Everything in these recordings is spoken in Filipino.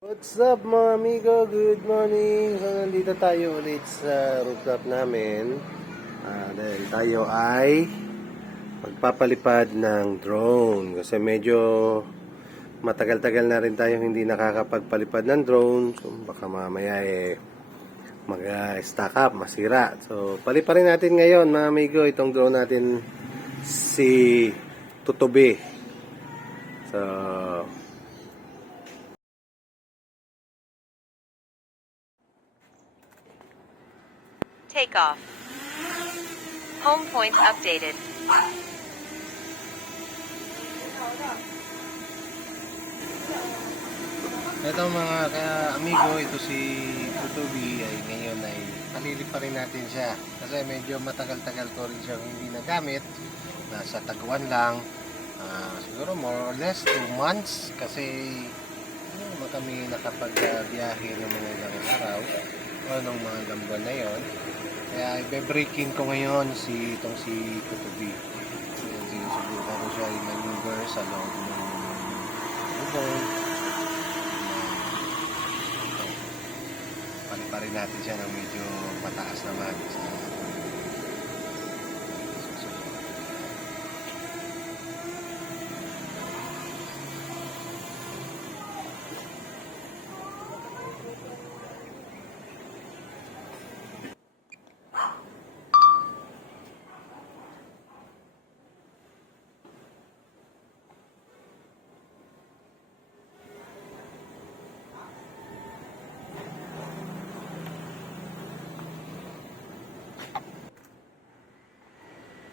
What's up mga amigo? Good morning! So nandito tayo ulit sa rooftop namin. Ah, dahil tayo ay magpapalipad ng drone. Kasi medyo matagal-tagal na rin tayo hindi nakakapagpalipad ng drone. So baka mamaya eh mag-stack up, masira. So paliparin natin ngayon mga amigo itong drone natin si Tutubi. So Takeoff. Home point updated. Ito mga ka-amigo, ito si Tutubi ay ngayon ay palili pa rin natin siya kasi medyo matagal-tagal ko rin siyang hindi nagamit nasa taguan lang Ah, siguro more or less 2 months kasi hindi naman kami nakapag-biyahe ng mga ilang araw o nung mga ilang buwan na yon kaya ibe-breaking ko ngayon si itong si Tutubi Ayan, sinusubukan ko siya i-maneuver sa loob ng bubong paliparin natin siya ng medyo mataas naman sa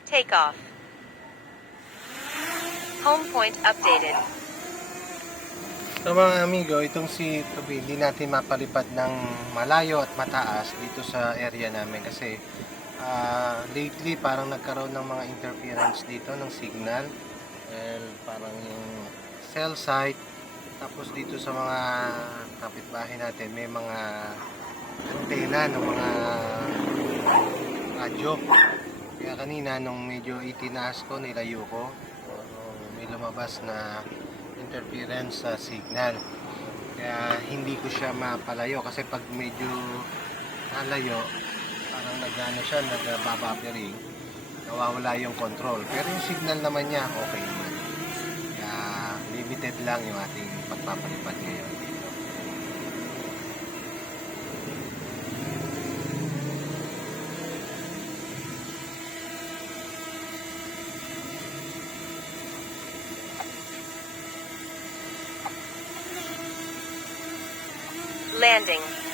Takeoff. Home point updated. So mga amigo, itong si Tubi, hindi natin mapalipad ng malayo at mataas dito sa area namin kasi ah, lately parang nagkaroon ng mga interference dito ng signal. Well, parang yung cell site tapos dito sa mga kapitbahay natin may mga antena ng mga radyo. Kaya kanina nung medyo itinaas ko, nilayo ko, uh, may lumabas na interference sa signal. Kaya hindi ko siya mapalayo kasi pag medyo nalayo, parang nagano siya, nagbababering, nawawala yung control. Pero yung signal naman niya, okay naman. Kaya limited lang yung ating pagpapalipad ngayon Landing.